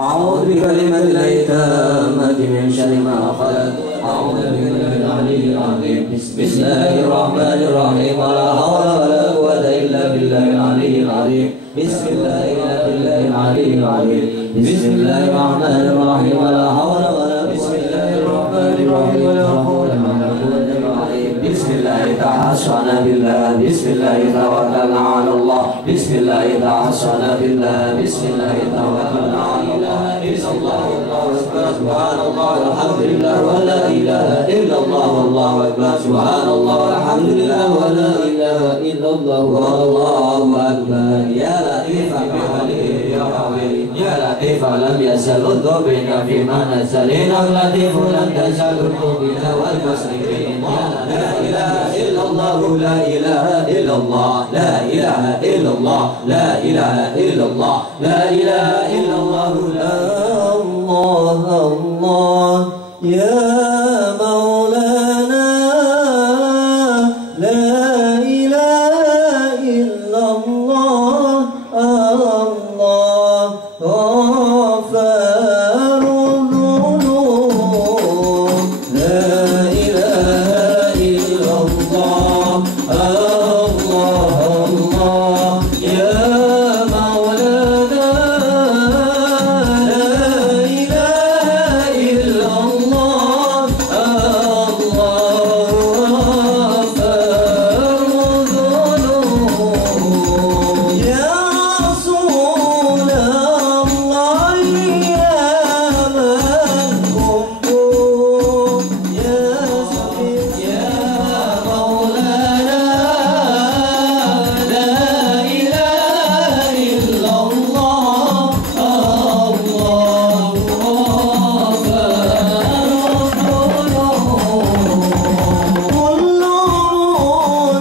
أعوذ بكلمة الله التامة من شر ما خلق أعوذ بكلمة العلي العظيم بسم الله الرحمن الرحيم ولا حول ولا قوة إلا بالله العلي العظيم بسم الله العلي العظيم بسم الله الرحمن الرحيم ولا حول ولا بسم الله الرحمن الرحيم ولا حول ولا قوة إلا بالله بسم الله تعصنا بالله بسم الله توكلنا على الله بسم الله تعصنا بالله بسم الله توكلنا على الله إلا الله والله أكبر سبحان الله والحمد لله ولا إله إلا الله والله أكبر سبحان الله والحمد لله ولا إله إلا الله والله أكبر يا لطيف بخلقه يا حبيبي يا لطيف لم يزل الذنوبنا فيما نزل لطيف لم تزل الذنوبنا والمسلمين لا إله إلا الله لا إله إلا الله لا إله إلا الله لا إله إلا الله لا إله إلا الله لا الله الله يا مولانا لا إله إلا الله الله غفار الذنوب لا إله إلا الله الله الله يا مولانا لا إله إلا الله الله غفار الذنوب يا رسول الله يا من كنت يا سيد يا مولانا لا إله إلا الله الله كل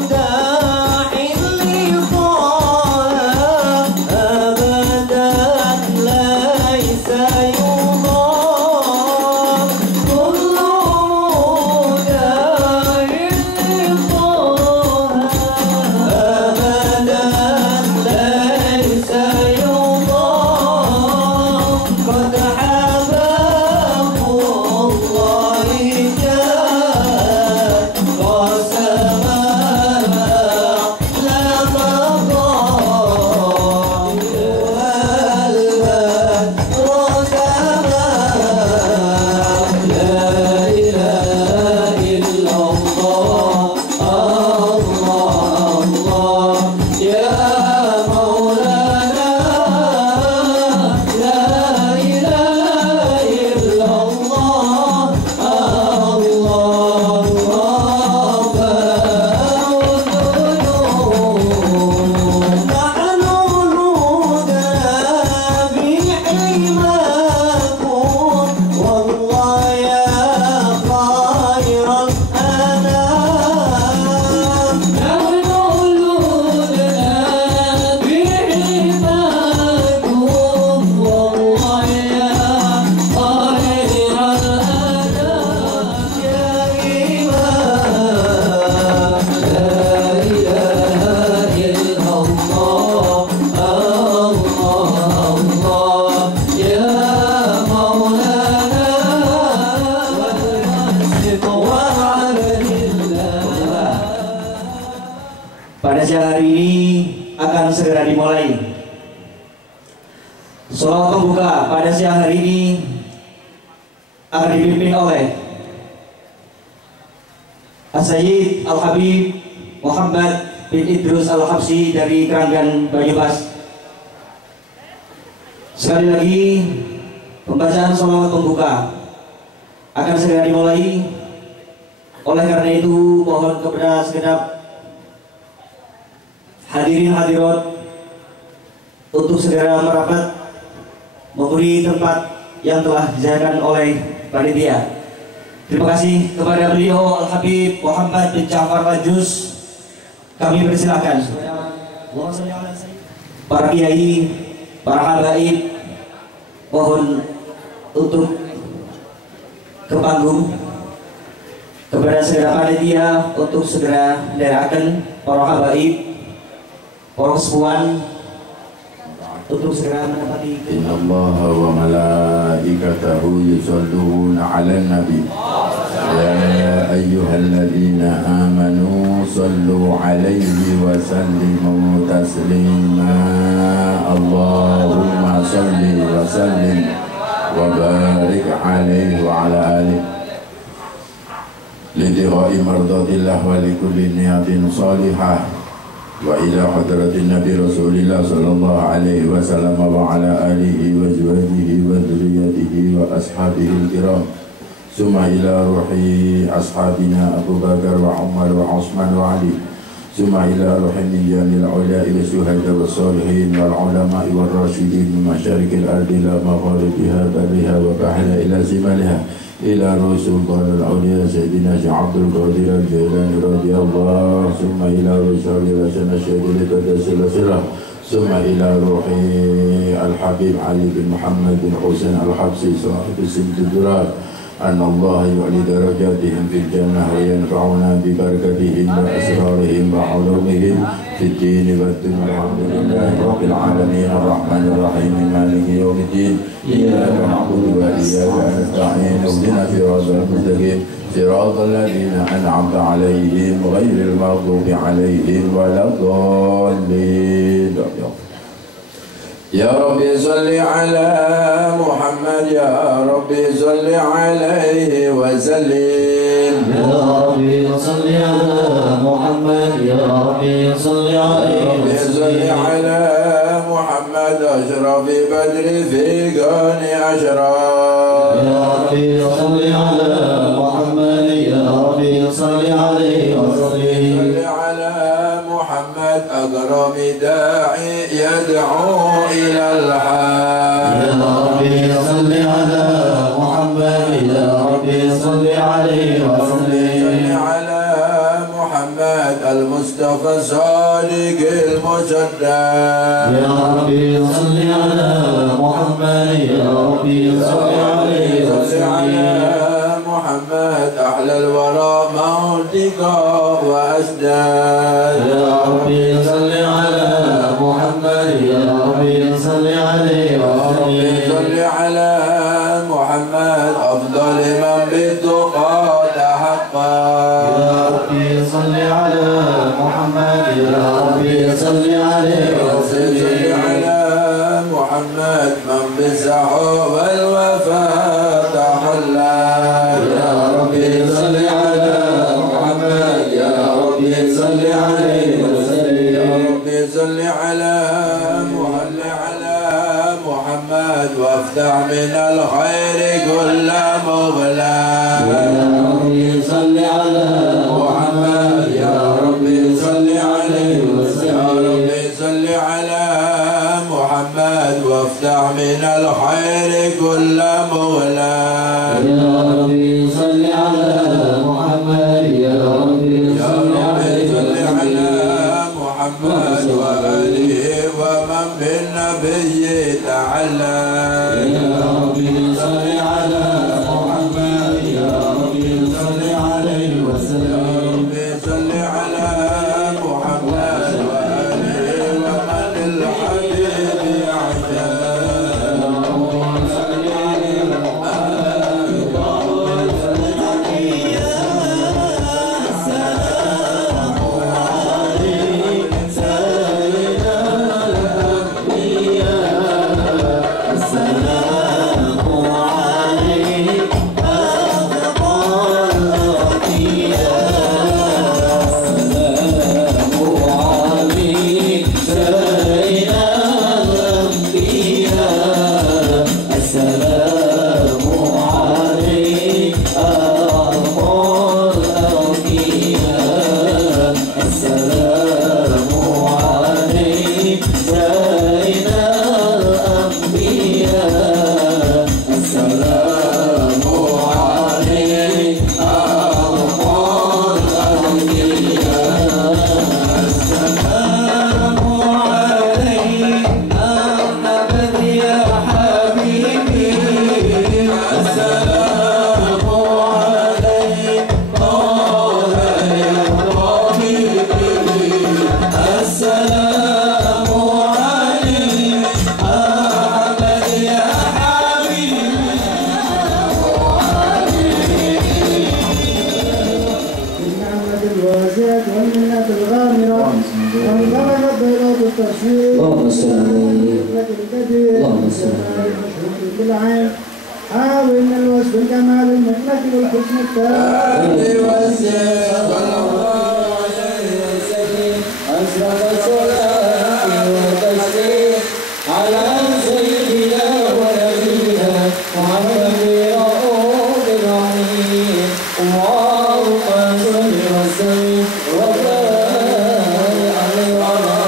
داع لطه أبدا ليس يضام كل داع لطه أبدا ليس يضام قد حباه الله جاء قسما لا مضام لا إله إلا الله الله الله يا مولانا لا إله إلا الله الله نحن نودى بحماكم والله يا خير الأنام نحن نودى بحماكم والله يا خير الأنام يا إمام لا إله إلا الله الله الله يا مولانا والمسجد وعبد الله. Pada siang hari ini akan segera dimulai. Sholat pembuka pada siang hari ini akan dipimpin oleh As-Sayyid Al-Habib Muhammad bin Idrus Al-Habsyi dari Keranggan Banyumas. Sekali lagi pembacaan sholawat pembuka akan segera dimulai. Oleh karena itu mohon kepada segenap hadirin hadirat untuk segera merapat memberi tempat yang telah disediakan oleh panitia. Terima kasih kepada beliau Al-Habib Muhammad bin Ja'far Al-Juz. Kami persilakan para kiai, para habaib mohon untuk ke panggung. Kepada segera panitia untuk segera menderakan para habaib, para kesepuan untuk segera mendapati Inna Allah wa malaikatahu yusalluna ala nabi ya ayyuhalladzina amanu sallu alaihi wa sallimu taslima Allahumma salli wa sallim wa barik alaihi wa ala alihi lidighai mardatillah wa likulli niyatin salihah wa ila hadratin Nabi Rasulillah sallallahu alaihi wasallam wa ala alihi wa azwajihi wa dzurriyyatihi wa ashabihi al-kiram summa ila ruhi ashabina Abu Bakar wa Umar wa Utsman wa Ali summa ila ruhi niyanil ulai wa syuhada wa salihin wal ulama wal rasyidin min masyarikil ardi la magharibiha bariha wa bahla ila zimaliha ila Rasulullah al-awliya Sayyidina Syekh Abdul Qadir al-Jilani radhiyallahu summa ila Rasulullah Syekh Qadasillah summa ila ruhi al-Habib Ali bin Muhammad bin Husain al-Habsi sahib Sintudurat anna Allah yu'li darajatihim fil jannah wa yanfa'una bi barakatihim wa asrarihim wa ulumihim fid din wa dunya alhamdulillahi rabbil alamin arrahmanir rahim maliki yaumiddin iyyaka na'budu wa iyyaka nasta'in ihdina siratal mustaqim siratal ladzina an'amta 'alaihim ghairil maghdubi 'alaihim waladdallin. Ya Rabbi salli ala Muhammad ya Rabbi salli alaihi wa sallim Ya Rabbi salli ala Muhammad ya Rabbi salli alaihi wa salli ala Muhammad ashrafi badri fi gani ashraf Ya Rabbi salli ala Muhammad ya Rabbi salli alaihi wa sallim salli ala Muhammad akrami da'i yad'u إلى الحق يا ربي صل على محمد يا ربي صل عليه وسلم على محمد المصطفى الصادق المصدق يا ربي صل على محمد يا ربي صل عليه وسلم محمد أحلى الورى موتك وأسداد يا ربي صل على محمد يا ربي صل عليه وسلم صل على محمد أفضل من بالتقى تحقق يا ربي صل على محمد يا ربي صل عليه وسلم صل على محمد من بالسحو والوفاء تحلى يا ربي صل على محمد يا ربي صل عليه وسلم يا ربي صل على محمد وافتح من الخير كل مغلاق يا ربي صل على محمد يا ربي صل عليه وسلم يا ربي صل على محمد وافتح من الخير كل مغلاق يا ربي صل على محمد يا ربي صل على محمد وآله ومن بالنبي تعالى يا ربي صل على محمد يا ربي صل عليه وسلم يا ربي صل على محمد وآله ومن الحبيب أعجب اللهم صل على محمد بالعين حاول من الوصف الكمال المطلق والحسن التام صلى الله عليه وسلم أشرف الصلاة والتسليم على سيدنا ونبينا محمد رؤوف الرحيم اللهم صل وسلم وبارك عليه وعلى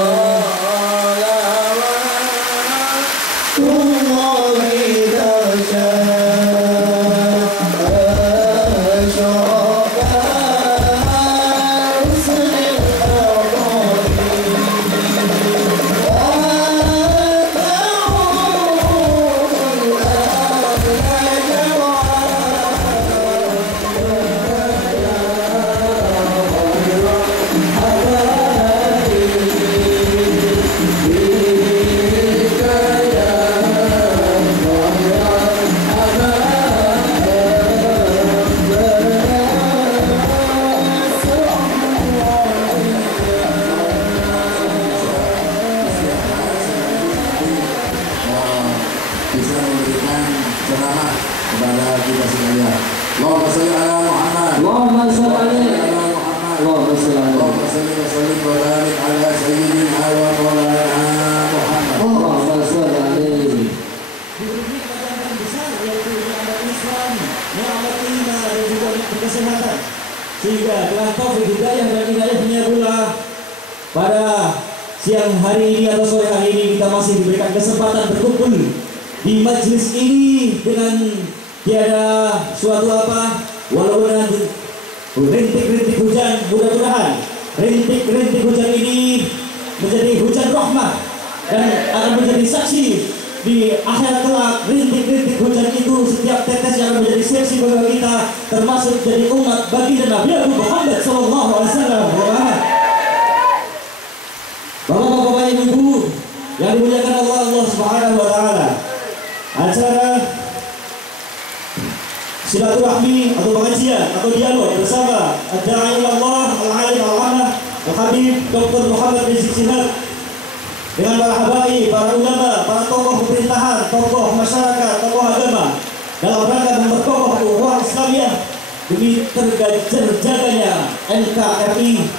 bisa memberikan ceramah kepada kita sekalian. Allahumma shalli ala Muhammad. Allahumma shalli ala Muhammad. Allahumma shalli wa sallim wa barik ala sayyidina wa maulana Muhammad. Allahumma shalli alaihi. Diberi pelajaran besar yaitu nikmat Islam, nikmat iman dan juga nikmat kesehatan. Sehingga dengan taufik hidayah dan hidayahnya pula pada siang hari ini atau sore hari ini kita masih diberikan kesempatan berkumpul di majelis ini dengan tiada suatu apa, walau dengan rintik-rintik hujan, mudah-mudahan rintik-rintik hujan ini menjadi hujan rahmat dan akan menjadi saksi di akhirat kelak. Rintik-rintik hujan itu setiap tetes yang akan menjadi saksi bagi kita, termasuk jadi umat baginda Nabi Muhammad sallallahu alaihi wasallam. Bapak-bapak, ibu-ibu yang dimuliakan Allah Subhanahu wa taala, acara silaturahmi atau pengajian atau dialog bersama ad-da'i Allah al-alim al-amanah al-habib Dr. Muhammad Rizik Shihab dengan para habaib, para ulama, para tokoh pemerintahan, tokoh masyarakat, tokoh agama dalam rangka memperkokoh ukhuwah Islamiyah demi terjaganya NKRI.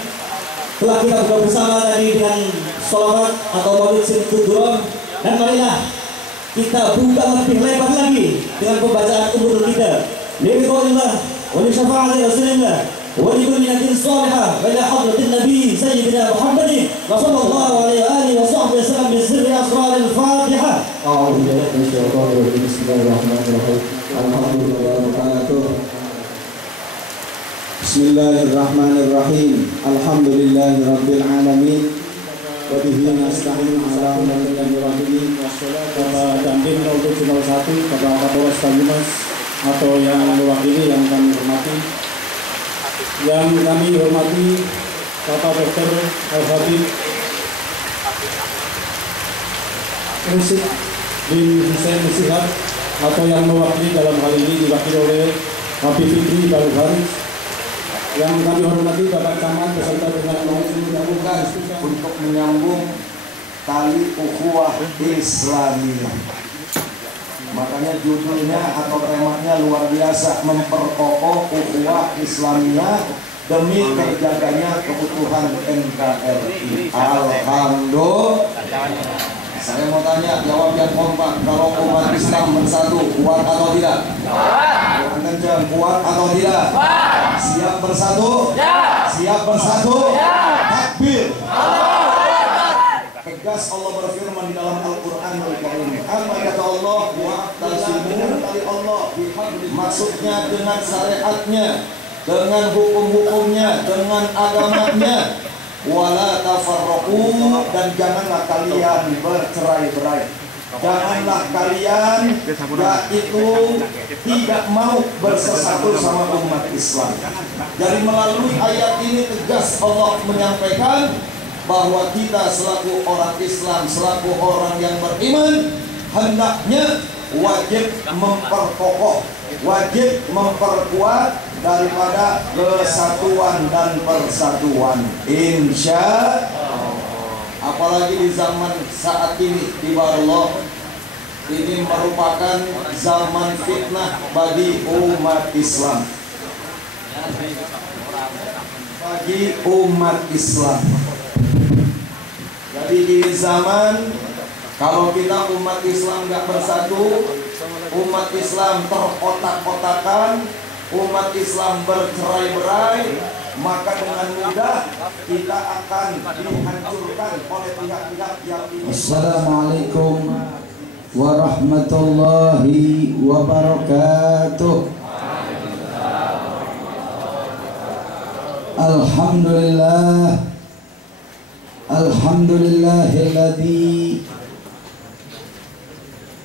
Telah kita buka bersama tadi dengan sholawat atau maulid Siddudur, dan marilah kita buka lebih lebar lagi dengan pembacaan umur kita. Liridhoillah wa li syafa'ati Rasulillah wa li kulli nabiyin salihah wa ila hadratin Nabi Sayyidina Muhammadin sallallahu alaihi wa sahbihi wasallam bi sirri asrar al-Fatihah. A'udzu billahi minasyaitonir rajim. Bismillahirrahmanirrahim. Alhamdulillah. Bismillahirrahmanirrahim. Alhamdulillahirabbil alamin. Wa bihi nasta'in ala umuri rahim. Bapak Dandim 071, Bapak Kapolres Banyumas atau yang mewakili yang kami hormati, Bapak Dr. Al-Habib Rizik Shihab atau yang mewakili dalam hal ini diwakili oleh Habib Fikri Baluharis. Yang kami hormati Bapak Camat beserta dengan untuk menyambung tali ukhuwah Islamiyah. Makanya judulnya atau temanya luar biasa, memperkokoh ukhuwah Islamiyah demi terjaganya kebutuhan NKRI. Alhamdulillah. Saya mau tanya, jawab yang kompak. Kalau umat Islam bersatu, kuat atau tidak? Kencang, kuat atau tidak? Siap bersatu? Siap bersatu? Takbir. Tegas Allah berfirman di dalam Al-Qur'anul Karim. Apa kata Allah? Wa'tasimu dari Allah. Maksudnya dengan syariatnya, dengan hukum-hukumnya, dengan agamanya. Wala tafarraqu, dan janganlah kalian bercerai-berai. Janganlah kalian yaitu tidak mau bersatu sama umat Islam. Jadi melalui ayat ini tegas Allah menyampaikan bahwa kita selaku orang Islam, selaku orang yang beriman, hendaknya wajib memperkokoh, wajib memperkuat daripada kesatuan dan persatuan. Insya Allah. Apalagi di zaman saat ini, tiba Allah, ini merupakan zaman fitnah bagi umat Islam. Bagi umat Islam. Jadi di zaman kalau kita umat Islam nggak bersatu, umat Islam terotak-otakan, umat Islam bercerai-berai, maka dengan mudah kita akan dihancurkan oleh pihak-pihak yang ingin. Assalamualaikum warahmatullahi wabarakatuh. Alhamdulillah, alhamdulillahilladzi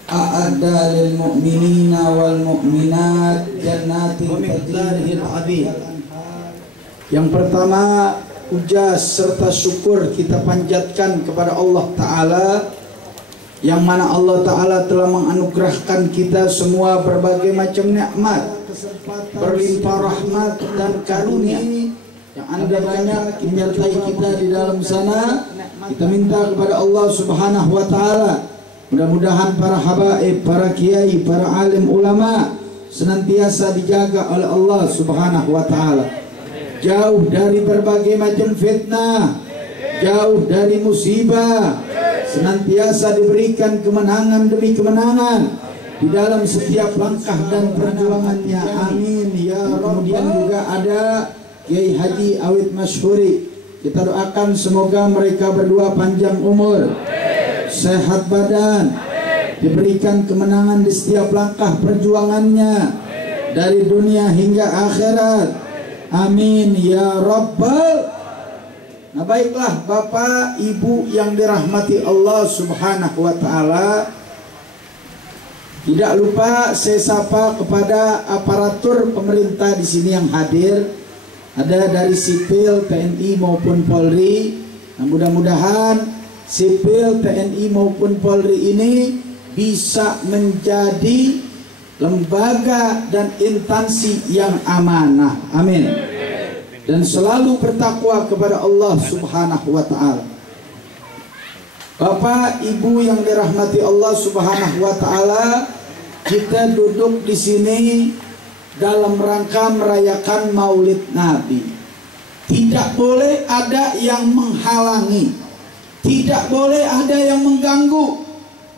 a'adda lil mu'minina wal mu'minat jannatin tajri min tahtiha. Yang pertama, puja serta syukur kita panjatkan kepada Allah Ta'ala, yang mana Allah Ta'ala telah menganugerahkan kita semua berbagai macam nikmat, berlimpah rahmat dan karunia yang Anda banyak menyertai kita di dalam sana. Kita minta kepada Allah Subhanahu wa Ta'ala, mudah-mudahan para habaib, para kiai, para alim ulama senantiasa dijaga oleh Allah Subhanahu wa Ta'ala, jauh dari berbagai macam fitnah, jauh dari musibah, senantiasa diberikan kemenangan demi kemenangan di dalam setiap langkah dan perjuangannya. Amin ya Rabbal. Kemudian juga ada Kiai Haji Awid Masyhuri. Kita doakan semoga mereka berdua panjang umur, sehat badan, diberikan kemenangan di setiap langkah perjuangannya dari dunia hingga akhirat. Amin ya Rabbal. Nah, baiklah Bapak Ibu yang dirahmati Allah Subhanahu wa Ta'ala, tidak lupa saya sapa kepada aparatur pemerintah di sini yang hadir. Ada dari sipil, TNI maupun Polri. Nah, mudah-mudahan sipil, TNI maupun Polri ini bisa menjadi lembaga dan instansi yang amanah. Amin. Dan selalu bertakwa kepada Allah Subhanahu wa Ta'ala. Bapak Ibu yang dirahmati Allah Subhanahu wa Ta'ala, kita duduk di sini dalam rangka merayakan Maulid Nabi. Tidak boleh ada yang menghalangi, tidak boleh ada yang mengganggu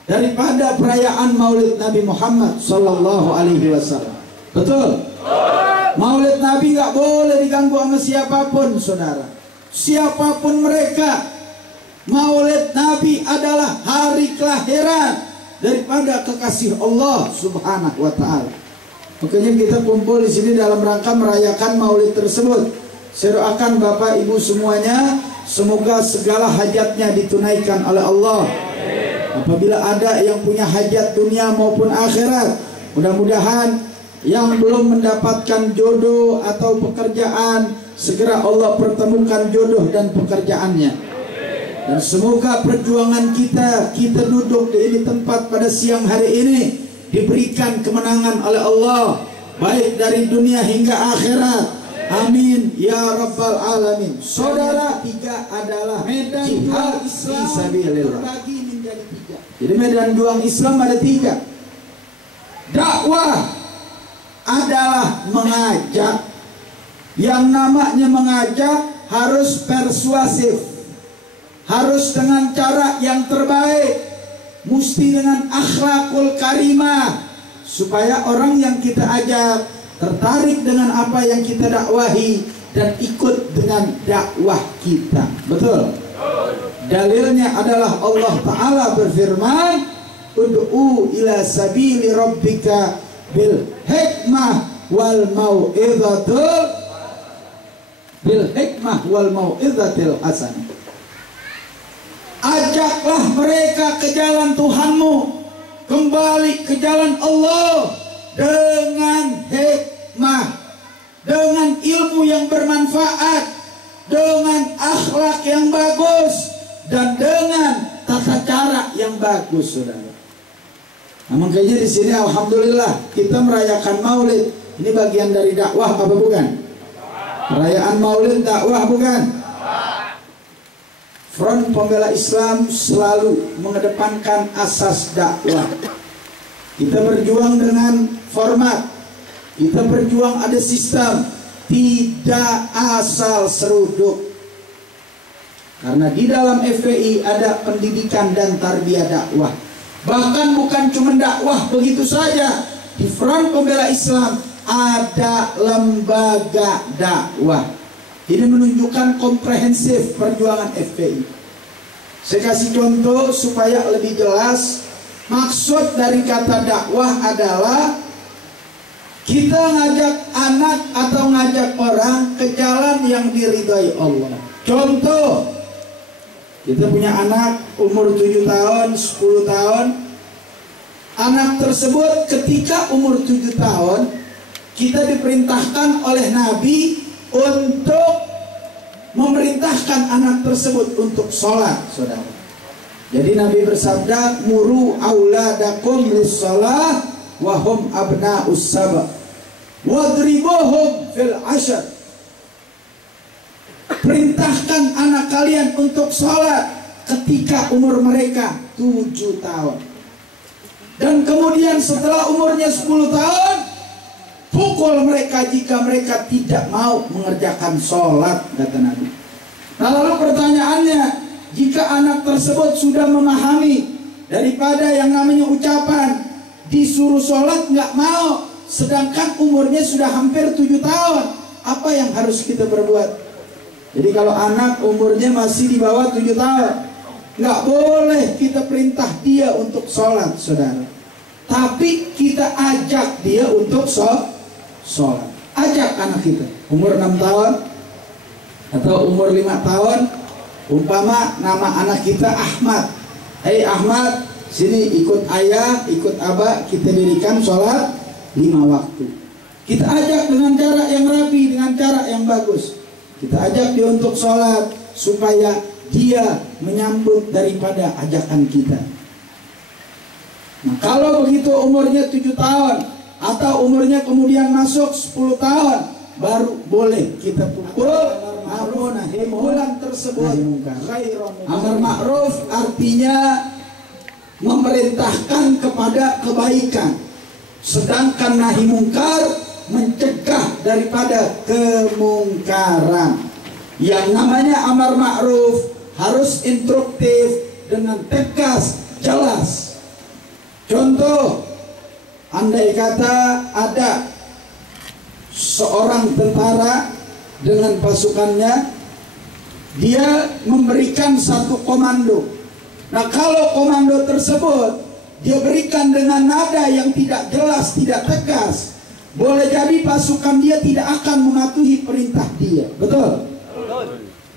daripada perayaan Maulid Nabi Muhammad sallallahu alaihi wasallam. Betul? Maulid Nabi nggak boleh diganggu sama siapapun, saudara. Siapapun mereka, Maulid Nabi adalah hari kelahiran daripada kekasih Allah Subhanahu wa Ta'ala. Makanya kita kumpul di sini dalam rangka merayakan Maulid tersebut. Saya doakan Bapak Ibu semuanya, semoga segala hajatnya ditunaikan oleh Allah. Apabila ada yang punya hajat dunia maupun akhirat, mudah-mudahan yang belum mendapatkan jodoh atau pekerjaan, segera Allah pertemukan jodoh dan pekerjaannya. Dan semoga perjuangan kita duduk di ini tempat pada siang hari ini diberikan kemenangan oleh Allah, baik dari dunia hingga akhirat. Amin ya Rabbal Alamin. Saudara, tiga adalah medan jihad fisabilillah. Jadi medan juang Islam ada tiga. Dakwah adalah mengajak. Yang namanya mengajak harus persuasif, harus dengan cara yang terbaik, mesti dengan akhlakul karimah, supaya orang yang kita ajak tertarik dengan apa yang kita dakwahi dan ikut dengan dakwah kita. Betul? Dalilnya adalah Allah Ta'ala berfirman, ud'u ila sabili rabbika bil hikmah wal mau'izatil hasanah. Ajaklah mereka ke jalan Tuhanmu, kembali ke jalan Allah dengan hikmah, dengan ilmu yang bermanfaat, dengan akhlak yang bagus, dan dengan tata cara yang bagus, saudara. Nah, makanya di sini alhamdulillah kita merayakan Maulid. Ini bagian dari dakwah apa bukan? Perayaan Maulid dakwah bukan? Front Pembela Islam selalu mengedepankan asas dakwah. Kita berjuang dengan format, kita berjuang ada sistem, tidak asal seruduk. Karena di dalam FPI ada pendidikan dan tarbiyah dakwah. Bahkan bukan cuma dakwah begitu saja. Di Front Pembela Islam ada lembaga dakwah. Ini menunjukkan komprehensif perjuangan FPI. Saya kasih contoh supaya lebih jelas. Maksud dari kata dakwah adalah kita ngajak anak atau ngajak orang ke jalan yang diridhai Allah. Contoh, kita punya anak umur 7 tahun, 10 tahun. Anak tersebut ketika umur 7 tahun, kita diperintahkan oleh Nabi untuk memerintahkan anak tersebut untuk sholat, saudara. Jadi Nabi bersabda, muru auladakum lis-shalah wa hum abna'us sab' wadribuhum fil 'ashr. Perintahkan anak kalian untuk sholat ketika umur mereka 7 tahun. Dan kemudian setelah umurnya 10 tahun, pukul mereka jika mereka tidak mau mengerjakan sholat, kata Nabi. Nah, lalu pertanyaannya, jika anak tersebut sudah memahami daripada yang namanya ucapan, disuruh sholat nggak mau, sedangkan umurnya sudah hampir 7 tahun, apa yang harus kita berbuat? Jadi kalau anak umurnya masih di bawah 7 tahun, nggak boleh kita perintah dia untuk sholat, saudara. Tapi kita ajak dia untuk sholat. Ajak anak kita umur 6 tahun atau umur 5 tahun. Umpama nama anak kita Ahmad. Hei Ahmad, sini ikut ayah, ikut abah, kita dirikan sholat 5 waktu. Kita ajak dengan cara yang rapi, dengan cara yang bagus. Kita ajak dia untuk sholat supaya dia menyambut daripada ajakan kita. Nah, kalau begitu umurnya 7 tahun atau umurnya kemudian masuk 10 tahun, baru boleh kita pukul. Namun himulan tersebut amar ma'ruf artinya memerintahkan kepada kebaikan, sedangkan nahi mungkar mencegah daripada kemungkaran. Yang namanya amar ma'ruf harus instruktif dengan tegas, jelas. Contoh, andai kata ada seorang tentara dengan pasukannya, dia memberikan satu komando. Nah, kalau komando tersebut dia berikan dengan nada yang tidak jelas, tidak tegas, boleh jadi pasukan dia tidak akan mematuhi perintah dia. Betul?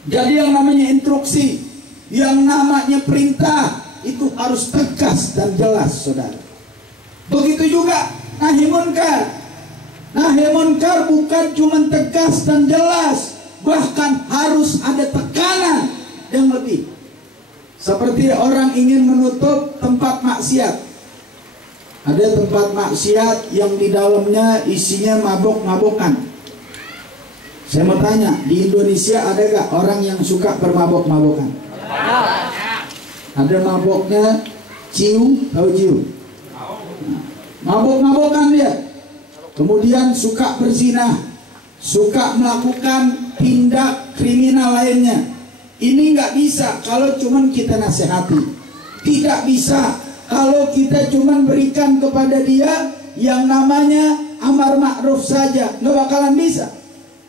Jadi yang namanya instruksi, yang namanya perintah itu harus tegas dan jelas, saudara. Begitu juga nahi munkar. Nahi munkar bukan cuma tegas dan jelas, bahkan harus ada tekanan yang lebih. Seperti orang ingin menutup tempat maksiat. Ada tempat maksiat yang di dalamnya isinya mabok-mabokan. Saya mau tanya, di Indonesia ada gak orang yang suka bermabok-mabokan? Ada maboknya ciu, tahu ciu? Mabok-mabokan dia. Kemudian suka berzina, suka melakukan tindak kriminal lainnya. Ini nggak bisa kalau cuman kita nasihati. Tidak bisa kalau kita cuman berikan kepada dia yang namanya amar ma'ruf saja. Nggak bakalan bisa.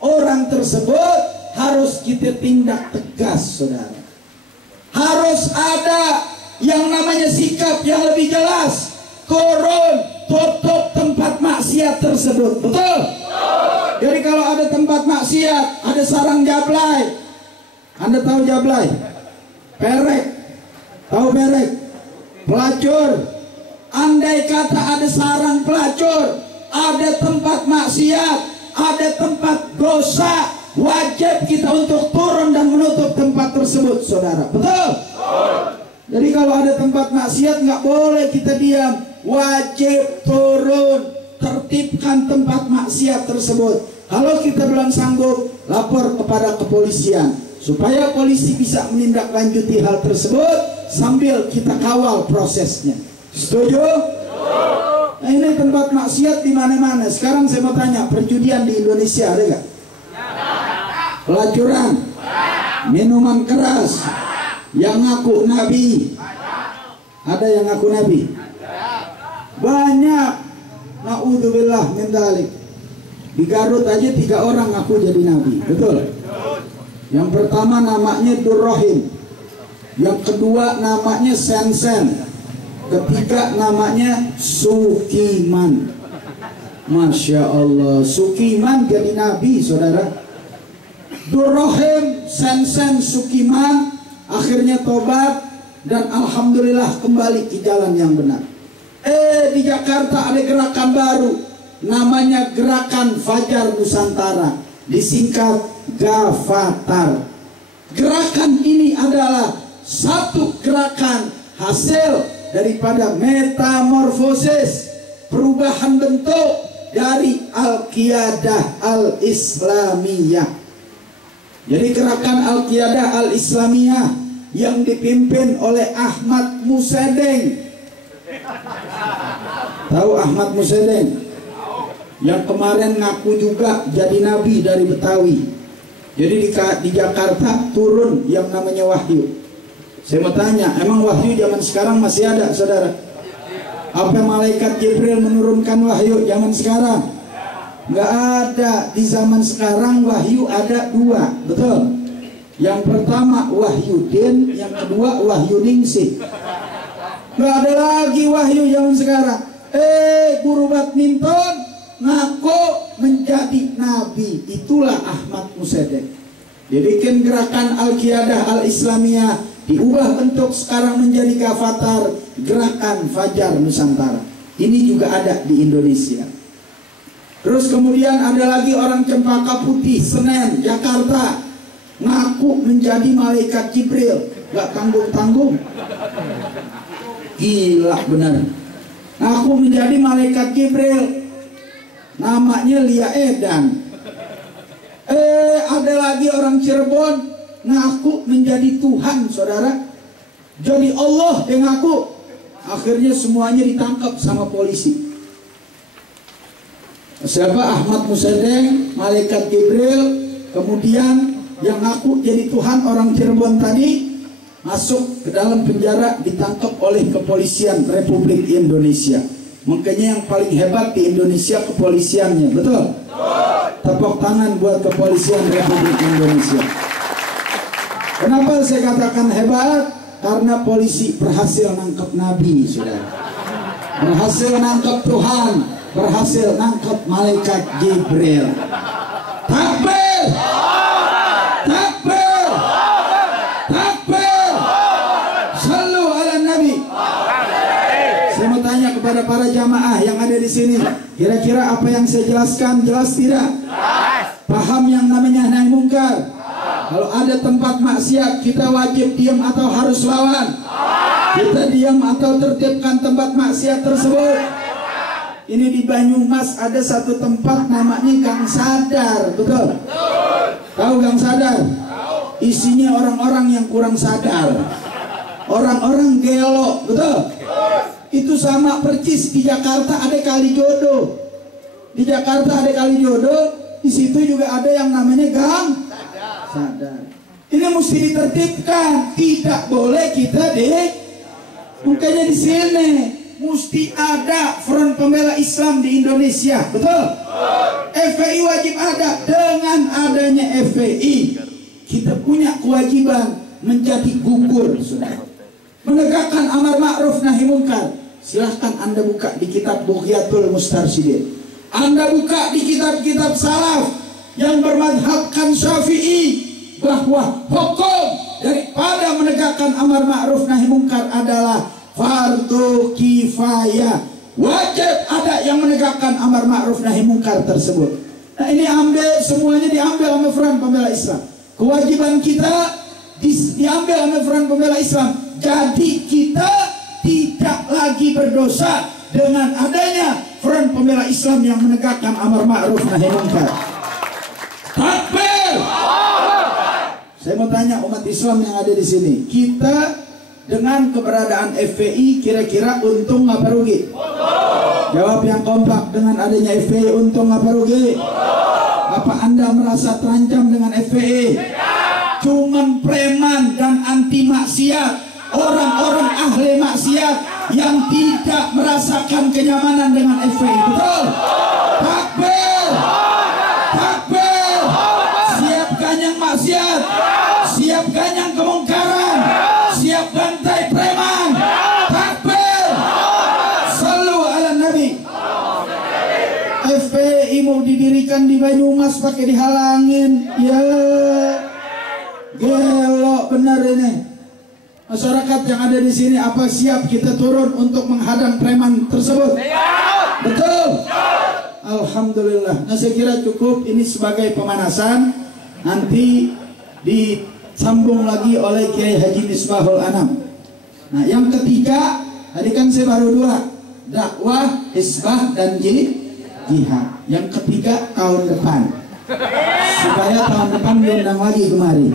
Orang tersebut harus kita tindak tegas, saudara. Harus ada yang namanya sikap yang lebih jelas. Turun, tutup tempat maksiat tersebut. Betul? Jadi kalau ada tempat maksiat, ada sarang jablay. Anda tahu jablay? Perek. Tahu perek? Pelacur. Andai kata ada sarang pelacur, ada tempat maksiat, ada tempat dosa, wajib kita untuk turun dan menutup tempat tersebut, saudara. Betul? Jadi kalau ada tempat maksiat nggak boleh kita diam, wajib turun, tertibkan tempat maksiat tersebut. Kalau kita belum sanggup, lapor kepada kepolisian supaya polisi bisa menindaklanjuti hal tersebut sambil kita kawal prosesnya. Setuju? Nah, ini tempat maksiat di mana-mana. Sekarang saya mau tanya, perjudian di Indonesia ada nggak? Pelacuran, minuman keras, yang ngaku nabi, ada yang ngaku nabi? Banyak. Naudzubillah min dzalik. Di Garut aja 3 orang ngaku jadi nabi, betul? Yang pertama namanya Durrohim, yang kedua namanya Sensen, ketiga namanya Sukiman. Masya Allah, Sukiman jadi nabi, saudara. Durrohim, Sensen, Sukiman akhirnya tobat dan alhamdulillah kembali ke jalan yang benar. Di Jakarta ada gerakan baru, namanya Gerakan Fajar Nusantara, disingkat Gavatar. Gerakan ini adalah satu gerakan hasil daripada metamorfosis, perubahan bentuk dari Al-Qiyadah Al-Islamiyah. Jadi gerakan Al-Qiyadah Al-Islamiyah yang dipimpin oleh Ahmad Musedeng. Tahu Ahmad Musedeng? Yang kemarin ngaku juga jadi nabi dari Betawi. Jadi di Jakarta turun yang namanya wahyu. Saya mau tanya, emang wahyu zaman sekarang masih ada, saudara? Apa malaikat Jibril menurunkan wahyu zaman sekarang? Nggak ada. Di zaman sekarang wahyu ada 2, betul? Yang pertama wahyu din, yang kedua wahyu ningsih. Nggak ada lagi wahyu zaman sekarang. Guru badminton ngaku menjadi nabi, itulah Ahmad Musedek. Jadi kan gerakan Al-Qiyadah Al-Islamiyah diubah bentuk sekarang menjadi Gavatar, Gerakan Fajar Nusantara. Ini juga ada di Indonesia. Terus kemudian ada lagi orang Cempaka Putih, Senen, Jakarta, ngaku menjadi malaikat Jibril, gak tanggung-tanggung. Gila benar. Ngaku menjadi malaikat Jibril, namanya Lia Edan. Ada lagi orang Cirebon ngaku menjadi Tuhan, saudara. Jadi Allah yang ngaku. Akhirnya semuanya ditangkap sama polisi. Siapa? Ahmad Musedeng, malaikat Jibril. Kemudian yang ngaku jadi Tuhan orang Cirebon tadi masuk ke dalam penjara, ditangkap oleh kepolisian Republik Indonesia. Makanya yang paling hebat di Indonesia kepolisiannya, betul? Tepuk tangan buat kepolisian Republik Indonesia. Kenapa saya katakan hebat? Karena polisi berhasil nangkep Nabi, saudara. Berhasil nangkep Tuhan, berhasil nangkep malaikat Jibril. Takbir! Takbir! Takbir! Sallu ala Nabi. Saya mau tanya kepada para jamaah yang ada di sini, kira-kira apa yang saya jelaskan jelas tidak? Paham yang namanya nahi mungkar? Kalau ada tempat maksiat, kita wajib diam atau harus lawan? Kita diam atau tertibkan tempat maksiat tersebut? Ini di Banyumas ada satu tempat namanya Gang Sadar, betul? Tahu Gang Sadar? Isinya orang-orang yang kurang sadar, orang-orang gelo, betul? Itu sama percis di Jakarta ada Kalijodo. Di Jakarta ada Kalijodo, di situ juga ada yang namanya Gang Sadar. Ini mesti ditertibkan, tidak boleh kita makanya di sini mesti ada Front Pembela Islam di Indonesia, betul? FPI wajib ada. Dengan adanya FPI, kita punya kewajiban menjadi gugur, saudara. Menegakkan amar ma'ruf nahi munkar. Silahkan Anda buka di kitab Bughyatul Mustarsyidin. Anda buka di kitab-kitab salaf yang bermadhabkan Syafi'i bahwa hukum daripada menegakkan amar ma'ruf nahi munkar adalah fardu kifayah. Wajib ada yang menegakkan amar ma'ruf nahi munkar tersebut. Nah ini ambil, semuanya diambil oleh Front Pembela Islam. Kewajiban kita diambil oleh Front Pembela Islam. Jadi kita tidak lagi berdosa dengan adanya Front Pembela Islam yang menegakkan amar ma'ruf nahi munkar. Takbir! Saya mau tanya umat Islam yang ada di sini, kita dengan keberadaan FPI kira-kira untung apa rugi? Jawab yang kompak, dengan adanya FPI untung apa rugi? Apa Anda merasa terancam dengan FPI? Cuman preman dan anti maksiat, orang-orang ahli maksiat yang tidak merasakan kenyamanan dengan FPI. Betul? Takbir! Takbir! Siapkan yang maksiat, siapkan yang kemungkaran, siap bantai preman. Takbir! Sallu ala Nabi. FPI mau didirikan di Banyumas pakai dihalangin. Ya, gelok benar ini. Masyarakat yang ada di sini, apa siap kita turun untuk menghadang preman tersebut? Betul? Alhamdulillah. Nah, saya kira cukup ini sebagai pemanasan. Nanti disambung lagi oleh Kiai Haji Misbahul Anam. Nah, yang ketiga, tadi kan saya baru dua, dakwah, hisbah, dan jihad. Yang ketiga tahun depan, supaya tahun depan diundang lagi kemari.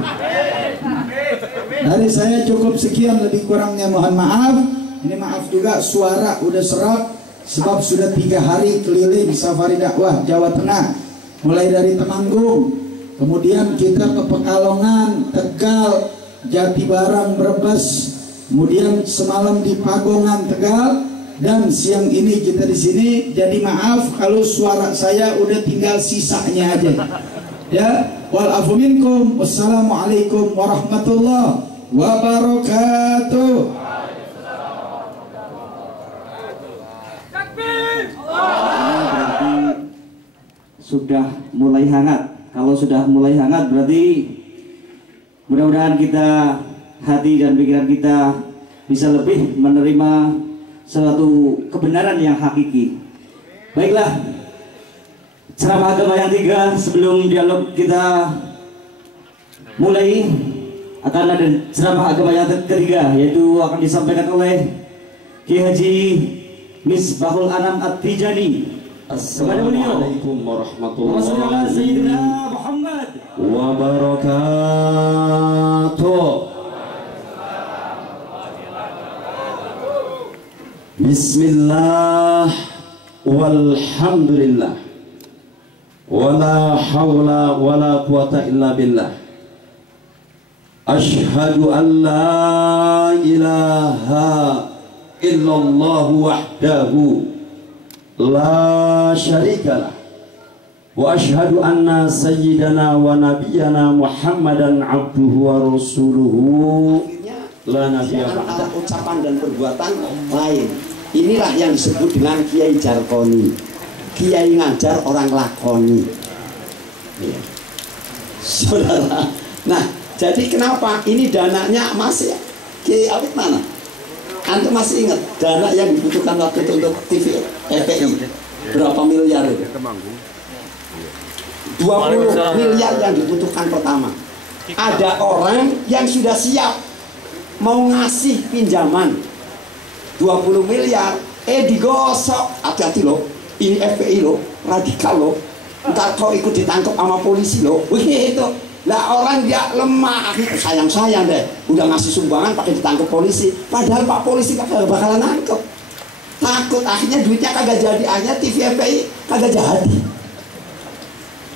Dari saya cukup sekian, lebih kurangnya mohon maaf. Ini maaf juga suara udah serak, sebab sudah 3 hari keliling safari dakwah Jawa Tengah, mulai dari Temanggung, kemudian kita ke Pekalongan, Tegal, Jatibarang, Brebes, kemudian semalam di Pagongan, Tegal, dan siang ini kita di sini. Jadi maaf kalau suara saya udah tinggal sisanya aja. Ya, wal afu minkum. Wassalamualaikum warahmatullahi wabarakatuh. Sudah mulai hangat. Kalau sudah mulai hangat berarti mudah-mudahan kita, hati dan pikiran kita bisa lebih menerima suatu kebenaran yang hakiki. Baiklah, ceramah agama yang 3 sebelum dialog kita mulai, akan ada ceramah agama yang ketiga, yaitu akan disampaikan oleh Kiai Haji Misbahul Anam At-Tijani. Assalamualaikum warahmatullahi wabarakatuh. Bismillah walhamdulillah wala hawla wala quwata illa billah. Ashhadu an la ilaha illallah wahdahu la syarikalah wa ashhadu anna sayyidana wa nabiyyana Muhammadan abduhu wa rasuluhu la nabiyya ba'da. Ucapan dan perbuatan lain. Inilah yang disebut dengan Kiai Jarkoni. Kiai ngajar, orang lakoni. Ya. Saudara. Nah, jadi kenapa ini dananya masih Kiai Awit mana? Antum masih ingat dana yang dibutuhkan waktu itu untuk TV FPI berapa miliar itu? 20 miliar yang dibutuhkan pertama. Ada orang yang sudah siap mau ngasih pinjaman 20 miliar, digosok. Hati-hati loh, ini FPI loh, radikal loh. Ntar kau ikut ditangkap sama polisi loh, begitu. Lah orang dia lemah, sayang-sayang deh, udah ngasih sumbangan pakai ditangkap polisi. Padahal Pak polisi kagak bakalan nangkep. Takut akhirnya duitnya kagak jadi, akhirnya TV FPI kagak jadi.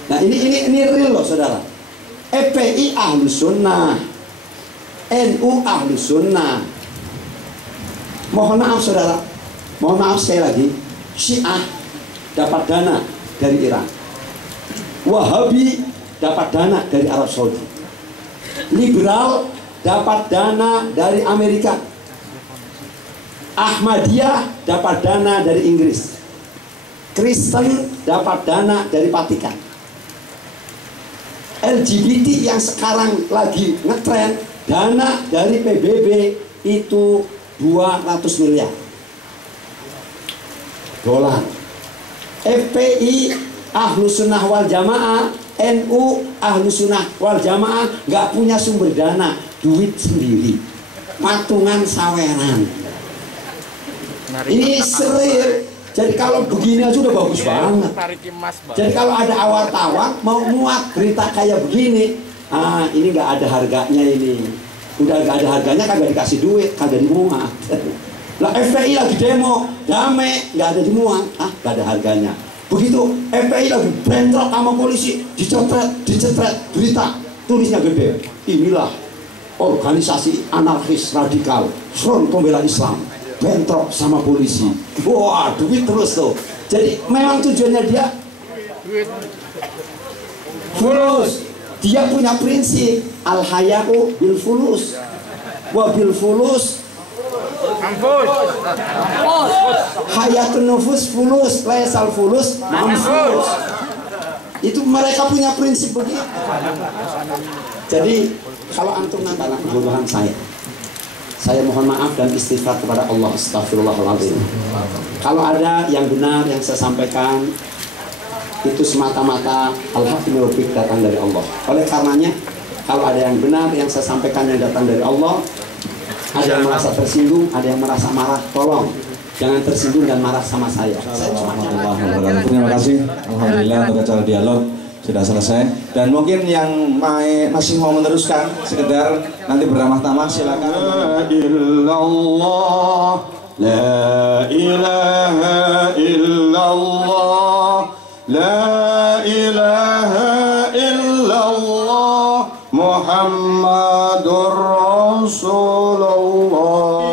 Nah ini real loh saudara. FPI ahlu sunnah, NU ahlu sunnah. Mohon maaf saudara, mohon maaf sekali lagi. Syiah dapat dana dari Iran, Wahabi dapat dana dari Arab Saudi, liberal dapat dana dari Amerika, Ahmadiyah dapat dana dari Inggris, Kristen dapat dana dari Vatikan, LGBT yang sekarang lagi ngetren dana dari PBB itu 200 miliar dolar. FPI ahlu sunnah wal jamaah, NU ahlu sunnah wal jamaah nggak punya sumber dana, duit sendiri, patungan saweran. Ini serir. Jadi kalau begini aja udah bagus banget. Jadi kalau ada wartawan mau muat berita kayak begini, ini nggak ada harganya ini. Udah nggak ada harganya, kagak dikasih duit, kagak dimuat. Lah FPI lagi demo, damai, nggak ada dimuat, nggak ada harganya. Begitu FPI lagi bentrok sama polisi, dicetret berita, tulisnya gede, inilah organisasi anarkis radikal Front Pembela Islam bentrok sama polisi. Wah, duit terus tuh. Jadi memang tujuannya dia fulus. Dia punya prinsip al haya'u bil fulus wa bil fulus hayatun nufus fulus laisal fulus manfus. Itu mereka punya prinsip begitu. Jadi kalau antum nanti kebodohan saya mohon maaf dan istighfar kepada Allah. Astagfirullahaladzim. Kalau ada yang benar yang saya sampaikan itu semata-mata al-haq min rabbik, datang dari Allah. Oleh karenanya kalau ada yang benar yang saya sampaikan yang datang dari Allah, ada yang merasa tersinggung, ada yang merasa marah, tolong jangan tersinggung dan marah sama saya. Terima kasih. Alhamdulillah untuk acara dialog sudah selesai. Dan mungkin yang masih mau meneruskan sekedar nanti beramah-tamah silakan. La illallah, la ilaha illallah, la ilaha illallah, Muhammadur Rasulullah,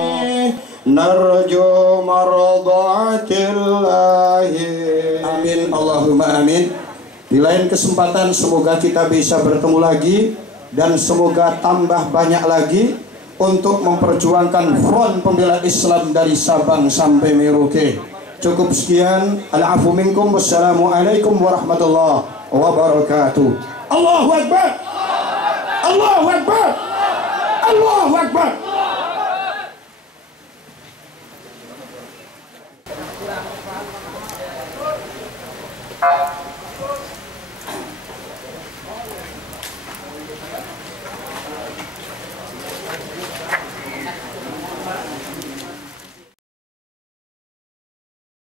narju mardatillahi. Amin, Allahumma amin. Di lain kesempatan semoga kita bisa bertemu lagi dan semoga tambah banyak lagi untuk memperjuangkan Front Pembela Islam dari Sabang sampai Merauke. Cukup sekian. Al-afu minkum. Wassalamualaikum warahmatullahi wabarakatuh. Allahu Akbar. Allahu Akbar. Allahu Akbar.